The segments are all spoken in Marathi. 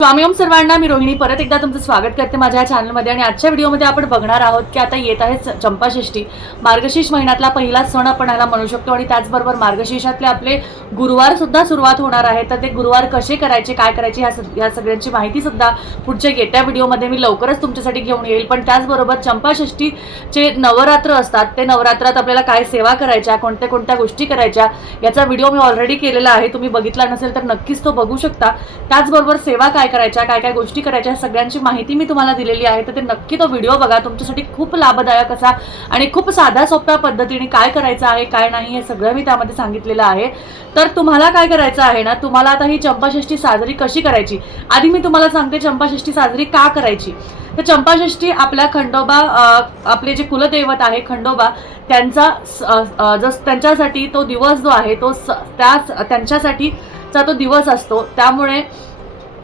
स्वामी ओम सर्वांना मी रोहिणी. परत एकदा तुमचं स्वागत करते माझ्या चॅनलमध्ये आणि आजच्या व्हिडिओमध्ये आपण बघणार आहोत की आता येत आहे चंपाषष्ठी. मार्गशीर्ष महिन्यातला पहिला सण आपण ह्याला म्हणू शकतो. आणि त्याचबरोबर मार्गशीर्षातले आपले गुरुवार सुद्धा सुरुवात होणार आहे. तर ते गुरुवार कसे करायचे काय करायचे ह्या सग- ह्या सगळ्यांची माहिती सुद्धा पुढच्या येत्या व्हिडिओमध्ये मी लवकरच तुमच्यासाठी घेऊन येईल. पण त्याचबरोबर चंपाषष्ठीचे नवरात्र असतात. ते नवरात्रात आपल्याला काय सेवा करायच्या कोणत्या कोणत्या गोष्टी करायच्या याचा व्हिडिओ मी ऑलरेडी केलेला आहे. तुम्ही बघितला नसेल तर नक्कीच तो बघू शकता. त्याचबरोबर सेवा काय करायच्या काय काय गोष्टी करायच्या सगळ्यांची माहिती मी तुम्हाला दिलेली आहे. तर ते नक्की तो व्हिडिओ बघा. तुमच्यासाठी खूप लाभदायक असा आणि खूप साध्या सोप्या पद्धतीने काय करायचं आहे काय नाही हे सगळं मी त्यामध्ये सांगितलेलं आहे. तर तुम्हाला काय करायचं आहे ना तुम्हाला आता ही चंपाषष्ठी साजरी कशी करायची? आधी मी तुम्हाला सांगते चंपाषष्ठी साजरी का करायची. तर चंपाषष्ठी आपल्या खंडोबा आपले जे कुलदैवत आहे खंडोबा त्यांचा जस त्यांच्यासाठी तो दिवस जो आहे तो त्याच त्या त्यांच्यासाठीचा तो दिवस असतो. त्यामुळे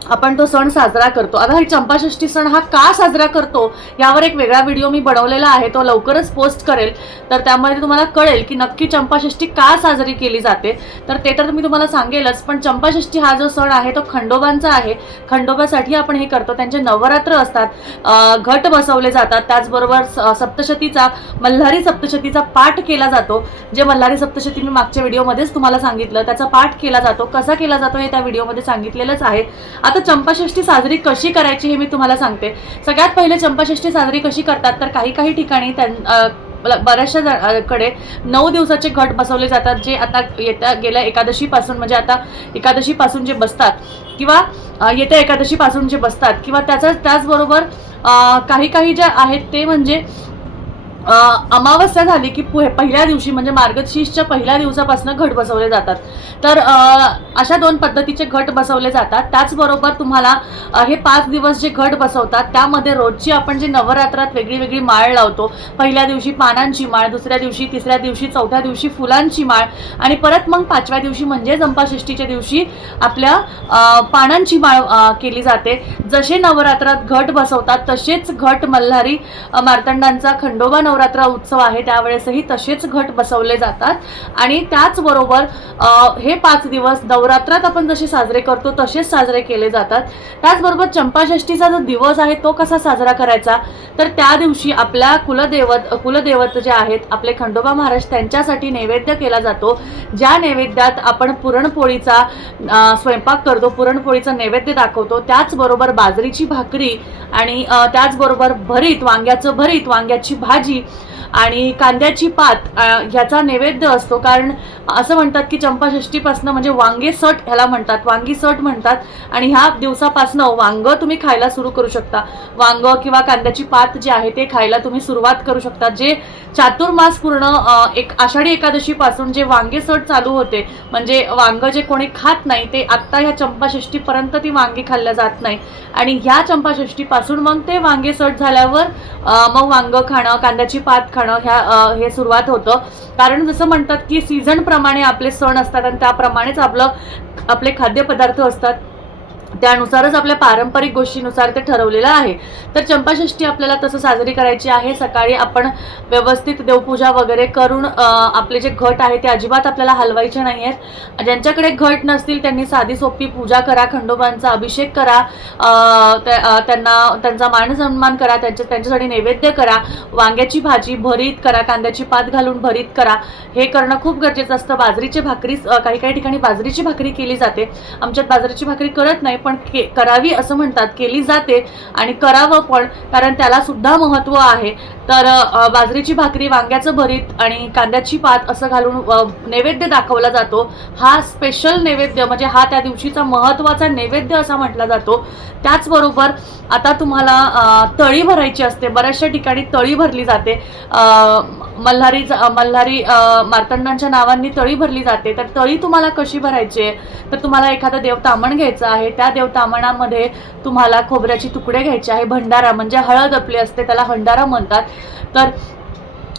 आपण तो सण साजरा करतो. आता हे चंपाषष्ठी सण हा का साजरा करतो यावर एक वेगळा व्हिडिओ मी बनवलेला आहे. तो लवकरच पोस्ट करेल. तर त्यामध्ये तुम्हाला कळेल की नक्की चंपाषष्ठी का साजरी केली जाते. तर ते तर मी तुम्हाला सांगेलच पण चंपाषष्ठी हा जो सण आहे तो खंडोबांचा आहे. खंडोबासाठी आपण हे करतो. त्यांचे नवरात्र असतात. घट बसवले जातात. त्याचबरोबर स- सप्तशतीचा मल्हारी सप्तशतीचा पाठ केला जातो. जे मल्हारी सप्तशती मी मागच्या व्हिडिओमध्येच तुम्हाला सांगितलं. त्याचा पाठ केला जातो. कसा केला जातो हे त्या व्हिडिओमध्ये सांगितलेलंच आहे. आता चंपाषष्ठी साजरी कशी करायची हे मी तुम्हाला सांगते. सगळ्यात पहिले चंपाषष्ठी साजरी कशी करतात तर काही काही ठिकाणी त्यां बऱ्याचशा ज- कडे नऊ दिवसाचे घट बसवले जातात जे आता येत्या गेल्या एकादशीपासून म्हणजे आता एकादशीपासून जे बसतात किंवा येत्या एकादशीपासून जे बसतात किंवा त्याचा त्याचबरोबर काही काही ज्या आहेत ते म्हणजे अमावस्या झाली की पु- पहिल्या दिवशी म्हणजे मार्गशीर्षच्या पहिल्या दिवसापासून घट बसवले जातात. तर अशा दोन पद्धतीचे घट बसवले जातात. त्याचबरोबर तुम्हाला हे पाच दिवस जे घट बसवतात त्यामध्ये रोजची आपण जे नवरात्रात वेगळी वेगळी माळ लावतो पहिल्या दिवशी पानांची माळ दुसऱ्या दिवशी तिसऱ्या दिवशी चौथ्या दिवशी फुलांची माळ आणि परत मग पाचव्या दिवशी म्हणजे चंपाषष्ठीच्या दिवशी आपल्या पानांची माळ केली जाते. जसे नवरात्रात घट बसवतात तसेच घट मल्हारी मार्तंडांचा खंडोबा नवरात्र उत्सव आहे त्यावेळेसही तसेच घट बसवले जातात. आणि त्याचबरोबर हे पाच दिवस नवरात्रात आपण जसे साजरे करतो तसेच साजरे केले जातात. त्याचबरोबर चंपाषष्ठीचा जो दिवस आहे तो कसा साजरा करायचा? तर त्या दिवशी आपल्या कुलदेवत कुलदेवत जे आहेत आपले खंडोबा महाराज त्यांच्यासाठी नैवेद्य केला जातो. ज्या नैवेद्यात आपण पुरणपोळीचा स्वयंपाक करतो पुरणपोळीचा नैवेद्य दाखवतो. त्याचबरोबर बाजरीची भाकरी आणि त्याचबरोबर भरीत वांग्याचं भरीत वांग्याची भाजी आणि कांद्याची पात ह्याचा नैवेद्य असतो. कारण असं म्हणतात की चंपाषष्टीपासनं म्हणजे वांगे सट ह्याला म्हणतात. वांगी सट म्हणतात. आणि ह्या दिवसापासनं वांग तुम्ही खायला सुरू करू शकता. वांग किंवा कांद्याची पात जी आहे ते खायला तुम्ही सुरुवात करू शकता. जे चातुर्मास पूर्ण एक आषाढी एकादशीपासून जे वांगे सट चालू होते म्हणजे वांग जे कोणी खात नाही ते आत्ता ह्या चंपाषष्ठीपर्यंत ती वांगी खाल्ल्या जात नाही. आणि ह्या चंपाषष्ठीपासून मग ते वांगे सट झाल्यावर मग वांग खाणं कांद्या कांद्याची पात खाणं ह्या हे सुरुवात होतं. कारण जसं म्हणतात की सीझनप्रमाणे आपले सण असतात आणि त्याप्रमाणेच आपलं आपले खाद्यपदार्थ असतात. त्यानुसारच आपल्या पारंपरिक गोष्टीनुसार ते ठरवलेलं आहे. तर चंपाषष्ठी आपल्याला तसं साजरी करायची आहे. सकाळी आपण व्यवस्थित देवपूजा वगैरे करून आपले जे घट आहे ते अजिबात आपल्याला हलवायचे नाही आहेत. ज्यांच्याकडे घट नसतील त्यांनी साधी सोपी पूजा करा खंडोबांचा अभिषेक करा त्या- त्यांना त्यांचा मान सन्मान करा त्यांच्या त्यांच्यासाठी नैवेद्य करा वांग्याची भाजी भरीत करा कांद्याची पात घालून भरीत करा. हे करणं खूप गरजेचं असतं. बाजरीची भाकरी काही काही ठिकाणी बाजरीची भाकरी केली जाते. आमच्यात बाजरीची भाकरी करत नाही पण के करावी असं म्हणतात केली जाते आणि करावं पण कारण त्याला सुद्धा महत्त्व आहे. तर बाजरीची भाकरी वांग्याचं भरीत आणि कांद्याची पात असं घालून नैवेद्य दाखवला जातो. हा स्पेशल नैवेद्य म्हणजे हा त्या दिवशीचा महत्त्वाचा नैवेद्य असा म्हटला जातो. त्याचबरोबर आता तुम्हाला तळी भरायची असते. बऱ्याचशा ठिकाणी तळी भरली जाते. मल्हारी मल्हारी मार्तंडांच्या नावांनी तळी भरली जाते. तर तळी तुम्हाला कशी भरायची आहे? तर तुम्हाला एखादं देवतामण घ्यायचं आहे. त्या देवतामणामध्ये तुम्हाला खोबऱ्याची तुकडे घ्यायचे आहे. भंडारा म्हणजे हळद आपली असते त्याला भंडारा म्हणतात. तर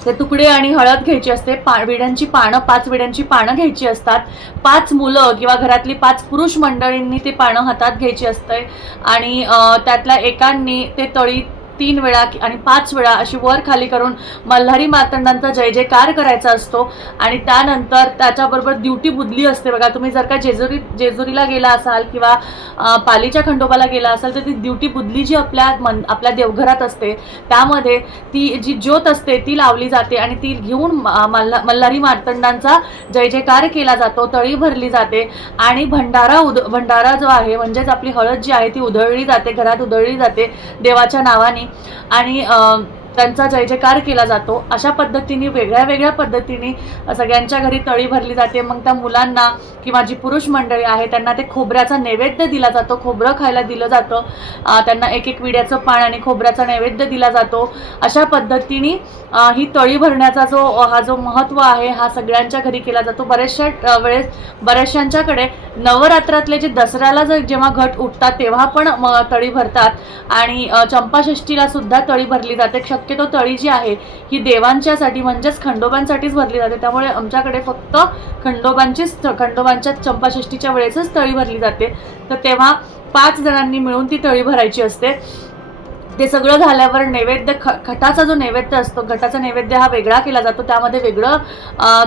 ते तुकडे आणि हळद घ्यायची असते. पा विड्यांची पानं पाच विड्यांची पानं घ्यायची असतात. पाच मुलं किंवा घरातली पाच पुरुष मंडळींनी ते पानं हातात घ्यायची असते. आणि त्यातल्या एकांनी ते तळी तीन वेळा आणि पाच वेळा अशी वर खाली करून मल्हारी मार्तंडांचा जय जयकार करायचा असतो. आणि त्यानंतर त्याच्याबरोबर ड्युटी बुदली असते बघा. तुम्ही जर का जेजुरी जेजुरीला गेला असाल किंवा पालीच्या खंडोबाला गेला असाल तर ती ड्युटी बुदली जी आपल्या मन आपल्या देवघरात असते. त्यामध्ये ती जी ज्योत असते ती लावली जाते आणि ती घेऊन मल्हा मल्हारी मातंडांचा जय जयकार केला जातो तळी भरली जाते. आणि भंडारा उद भंडारा जो आहे म्हणजेच आपली हळद जी आहे ती उधळली जाते घरात उधळली जाते देवाच्या नावाने. आणि त्यांचा जय जयकार केला जातो. अशा पद्धतीने वेगळ्या वेगळ्या पद्धतीने सगळ्यांच्या घरी तळी भरली जाते. मग त्या मुलांना किंवा जी पुरुष मंडळी आहे त्यांना ते खोबऱ्याचा नैवेद्य दिला जातो. खोबरं खायला दिलं जातं. त्यांना एक एक विड्याचं पान आणि खोबऱ्याचा नैवेद्य दिला जातो. अशा पद्धतीने ही तळी भरण्याचा जो हा जो महत्त्व आहे हा सगळ्यांच्या घरी केला जातो. बऱ्याचशा वेळेस बऱ्याचशांच्याकडे नवरात्रातले जे दसऱ्याला जर जेव्हा घट उठतात तेव्हा पण म, तळी भरतात. आणि अं, चंपाषष्ठीला सुद्धा तळी भरली जाते. क्ष शक्यतो तळी जी आहे ही देवांच्यासाठी म्हणजेच खंडोबांसाठीच भरली जाते. त्यामुळे आमच्याकडे फक्त खंडोबांचीच खंडोबांच्या चंपाषष्ठीच्या वेळेसच तळी भरली जाते. तर तेव्हा पाच जणांनी मिळून ती तळी भरायची असते. ते सगळं झाल्यावर नैवेद्य ख खटाचा जो नैवेद्य असतो घटाचा नैवेद्य हा वेगळा केला जातो. त्यामध्ये वेगळं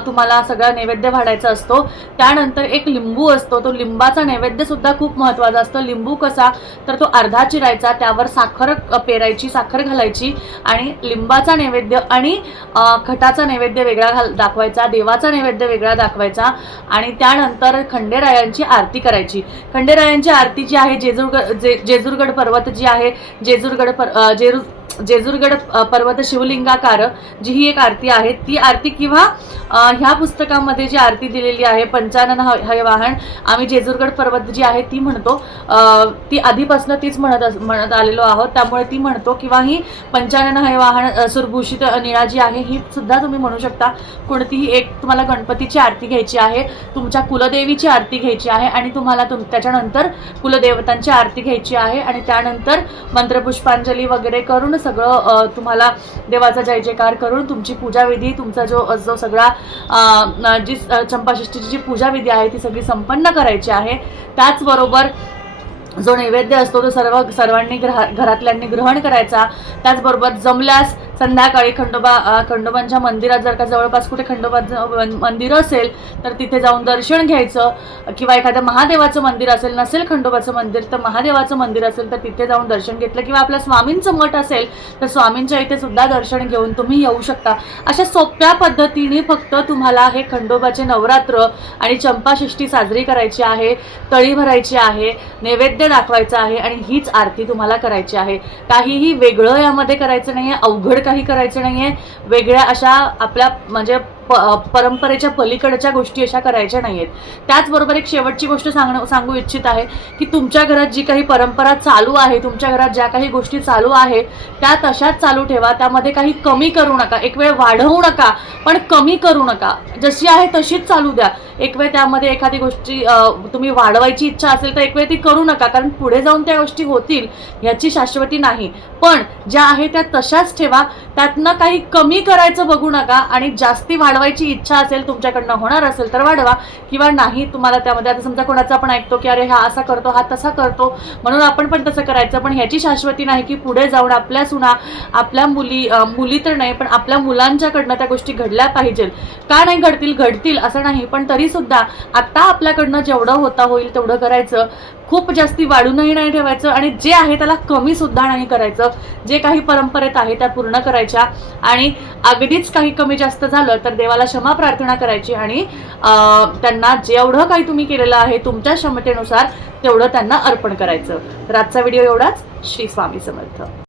तुम्हाला सगळा नैवेद्य वाढायचा असतो. त्यानंतर एक लिंबू असतो. तो लिंबाचा नैवेद्य सुद्धा खूप महत्त्वाचा असतो. लिंबू कसा? तर तो अर्धा चिरायचा त्यावर साखर पेरायची साखर घालायची आणि लिंबाचा नैवेद्य आणि खटाचा नैवेद्य वेगळा घाल दाखवायचा देवाचा नैवेद्य वेगळा दाखवायचा आणि त्यानंतर खंडेरायांची आरती करायची. खंडेरायांची आरती जी आहे जेजूरगड जे जेजूरगड पर्वत जी आहे जेजूरगड પર જે जेजूरगड पर्वत शिवलिंगाकार जी ही एक आरती आहे ती आरती किंवा ह्या पुस्तकामध्ये जी आरती दिलेली आहे पंचानन ह- हयवाहन आम्ही जेजूरगड पर्वत जी आहे ती म्हणतो. ती आधीपासून तीच म्हणत अस- म्हणत आलेलो आहोत. त्यामुळे ती म्हणतो किंवा ही पंचानन हय वाहन सुरभूषित निळा जी आहे ही सुद्धा तुम्ही म्हणू शकता. कोणतीही एक तुम्हाला गणपतीची आरती घ्यायची आहे तुमच्या कुलदेवीची आरती घ्यायची आहे आणि तुम्हाला तुम त्याच्यानंतर कुलदेवतांची आरती घ्यायची आहे आणि त्यानंतर मंत्रपुष्पांजली वगैरे करून सगळं तुम्हाला देवाचा जय जयकार करून तुमची पूजाविधी तुमचा जो जो सगळा जी चंपाषष्ठीची जी पूजाविधी आहे ती सगळी संपन्न करायची आहे. त्याचबरोबर जो नैवेद्य असतो तो सर्व सर्वांनी ग्रह घरातल्यांनी ग्रहण करायचा. त्याचबरोबर जमल्यास संध्याकाळी खंडोबा खंडोबांच्या मंदिरात जर का जवळपास कुठे खंडोबाचं मंदिर असेल तर तिथे जाऊन दर्शन घ्यायचं. किंवा एखादं महादेवाचं मंदिर असेल नसेल खंडोबाचं मंदिर तर महादेवाचं मंदिर असेल तर तिथे जाऊन दर्शन घेतलं. किंवा आपल्या स्वामींचं मठ असेल तर स्वामींच्या इथे सुद्धा दर्शन घेऊन तुम्ही येऊ शकता. अशा सोप्या पद्धतीने फक्त तुम्हाला हे खंडोबाचे नवरात्र आणि चंपाषष्ठी साजरी करायची आहे तळी भरायची आहे नैवेद्य दाखवायचं आहे आणि हीच आरती तुम्हाला करायची आहे. काहीही वेगळं यामध्ये करायचं नाही आहे अवघड काही करायचं नाही आहे वेगळ्या अशा आपल्या म्हणजे प परंपरेच्या पलीकडच्या गोष्टी अशा करायच्या नाही आहेत त्याचबरोबर एक शेवटची गोष्ट सांगणं सांगू इच्छित आहे की तुमच्या घरात जी काही परंपरा चालू आहे तुमच्या घरात ज्या काही गोष्टी चालू आहे त्या तशाच चालू ठेवा. त्यामध्ये काही कमी करू नका. एक वेळ वाढवू नका पण कमी करू नका. जशी आहे तशीच चालू द्या. एक वेळ त्यामध्ये एखादी गोष्टी तुम्ही वाढवायची इच्छा असेल तर एक वेळ ती करू नका कारण पुढे जाऊन त्या गोष्टी होतील याची शाश्वती नाही. पण ज्या आहे त्या तशाच ठेवा. त्यातनं काही कमी करायचं बघू नका आणि जास्ती वाढवायची इच्छा असेल तुमच्याकडनं होणार असेल तर वाढवा. किंवा नाही तुम्हाला त्यामध्ये आता समजा कोणाचा आपण ऐकतो की अरे हा असा करतो हा तसा करतो. म्हणून आपण पण तसं करायचं. पण ह्याची शाश्वती नाही की पुढे जाऊन आपल्या सुना आपल्या मुली मुली तर नाही पण आपल्या मुलांच्याकडनं त्या गोष्टी घडल्या पाहिजेत का नाही घडतील? घडतील असं नाही. पण तरीसुद्धा आत्ता आपल्याकडनं जेवढं होता होईल तेवढं करायचं. खूप जास्ती वाढूनही नाही ठेवायचं आणि जे आहे त्याला कमी सुद्धा नाही करायचं. जे काही परंपरेत आहे त्या पूर्ण करायच्या. आणि अगदीच काही कमी जास्त झालं तर देवाला क्षमा प्रार्थना करायची आणि त्यांना जेवढं काही तुम्ही केलेलं आहे तुमच्या क्षमतेनुसार तेवढं त्यांना अर्पण करायचं. तर आजचा व्हिडिओ एवढाच. श्री स्वामी समर्थ.